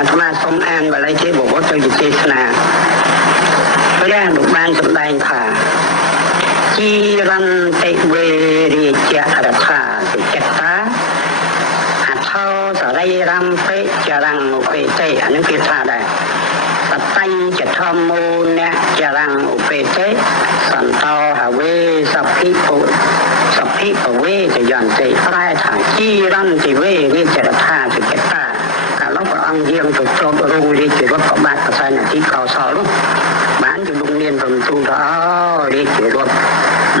អាត្មាសូមអានបល័យទេបវរទៅជាទេសនាព្រះលោកបានសម្ដែងថាជីរន្តិវេរិយរដ្ឋាសុចិត្តតាអថោសរិរំពេចរង្ឧបេតេអានឹងគេថាដែរសតញ្ចធម្មោនៈចរង្ឧបេតេសន្តោហវេសភិពុសភិពវេចយន្តិប្រែថាជីរន្តិវេរិយរដ្ឋាសុចិត្តតាកាលនោះព្រះអង្គយាងទៅទ្រពរងរាជរដ្ឋប្របាទប្រស័យនាទីកោសលនោះបានជាលោកនាងរំទូលថារាជរដ្ឋ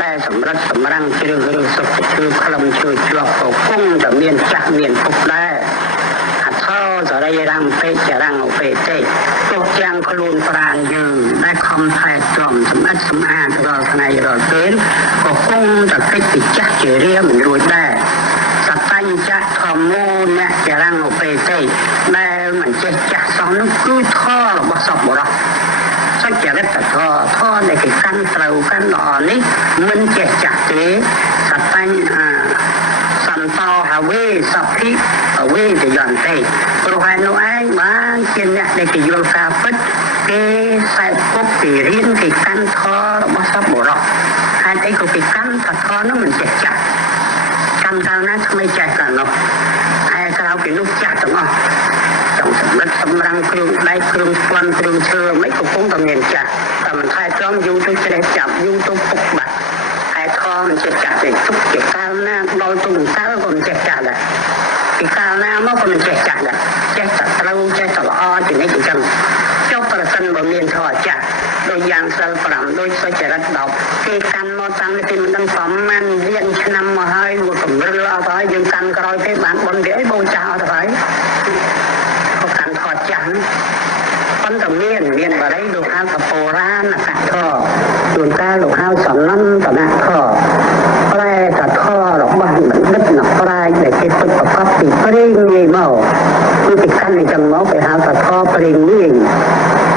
ដែលសម្រិតសម្រាំងជ្រើសរើសសុខឈើក្លឹមឈើជាប់ក៏គង់តែមានចាស់មានពុកដែរអថោសរិរំពេចរង្ឧបេតេទោះទាំងខ្លួនប្រាណយើងដែលខំថែទាំសម្អាតសម្អាតរាល់ថ្ងៃរាល់ពេលក៏គង់តែកិច្ចពីចាស់ជារៀងមិនរួចដែរសតញ្ចធម្មោនៈចរង្ឧបេតេដែលមិនចេះចាស់សោះនោះគឺធម៌របស់សពបុរសសុចរិតធម៌ដែលគេកាន់ត្រូវកាន់ល្អនេះមិនចេះចាស់ទេសតញ្ញសន្តោហវេសភិអវេចយន្តិព្រោះឯនោះឯងបានជាអ្នកដែលគេយល់ការពិតគេខ្សែពុកពីរៀនគេកាន់ធម៌របស់សពបុរសហេតុអីក៏គេកាន់ធម៌នោះមិនចេះចាស់កាន់កាលណាថ្មីចេះកាលនោះឯក្រៅពីនោះចាស់ទាំងអស់ចង់សម្រិតសម្រាំងគ្រឿងដៃគ្រឿងស្ពាន់គ្រឿងឈើមិនកំពុងតែមានចាស់តែមិនថែទាំយូរទៅជ្រេះចាប់យូរទៅពុកបាត់ឯធម៌មិនចេះចាស់ទេទុកជាកាលណាដល់ទៅកាលក៏មិនចេះចាស់ដែរពីកាលណាមកក៏មិនចេះចាស់ដែរចេះតែត្រូវចេះតែល្អជានិច្ចអញ្ចឹងចុះប្រសិនបើមានធម៌ចាស់ដូចយ៉ាងសិល5ដូចសុចរិត10គេកាន់មកតាំងពីមិនដឹងប្រមាណរៀនឆ្នាំមកហើយមកកម្រិលអត់ហើយយើងកាន់ក្រោយទេបានបុណ្យវាអីបូនចាស់អត់ហើយក៏កាន់ធម៌ចាស់ប៉ុន្តែមានបរិយលោកហៅថាបុរាណកធម៌ជួនកាលលោកហៅសំណន្តនធម៌ប្រែថាធម៌របស់បណ្ឌិតអ្នកប្រាជ្ញដែលគេទុកប្រកបពីព្រេងងាយមកគឺគេកាន់អញ្ចឹងមកគេហៅថាធម៌ព្រេងងាយ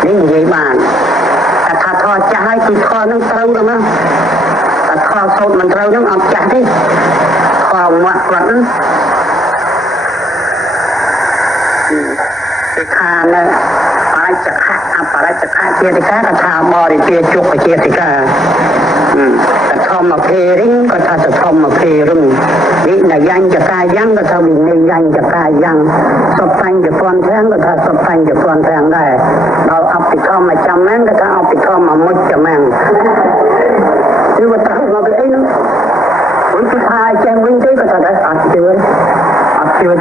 នេះនិយាយបានតែថាធម៌ចាស់ហើយគឺធម៌នឹងត្រូវទៅមកតែធម៌សូត្រមិនត្រូវនឹងអត់ចាស់ទេធម៌មកគាត់នឹងគេខានបរិច្ឆខៈអបរិច្ឆខៈចេតិកាក៏ថាបរិពាជុកចេតិកាធម្មភេរិងក៏ថាធម្មភេរិងវិនយញ្ចកាយ៉ាងក៏ថាវិនយញ្ចកាយ៉ាងសពបញ្ញពន្ធទាំងក៏ថាសពបញ្ញពន្ធទាំងដែរដល់អភិធម្មចាំហ្នឹងក៏ថាអភិធម្មមុចចាំហ្នឹងគឺว่าទៅមកពីអីនោះវិញទៅថាចេះវិញទេក៏ថាអត់ជឿ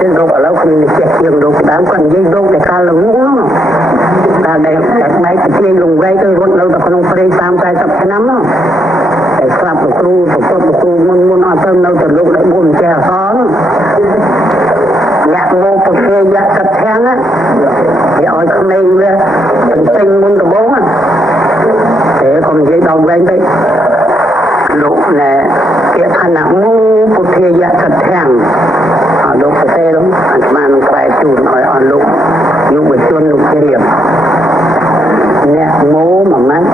ទេលោកឥឡូវខ្ញុំចេះជាងលោកដើមគាត់និយាយលោកតែកាលល្ងងតែដែលបែកទៅជាងលងវែកទៅរត់នៅក្នុងព្រៃ30-40ឆ្នាំនោះតែស្រាប់លោកគ្រូប្រកបលោកគ្រូមុនអត់ទៅនៅទៅលោកដែល4ចេះអសនអ្នកមកប្រគេយៈកាត់ធាំងគេឲ្យក្មេងវាទិញមុនដំបូងតែកុំនិយាយដល់វែងពេកលោកណែគេថាណាមូពុទ្ធិយៈកាត់ធាំងលោកប្រទេសនោះអាត្មានឹងប្រែជូនឲ្យអស់លោកយុវជនលោកជ្រាបអ្នកងោមួយម៉ាត់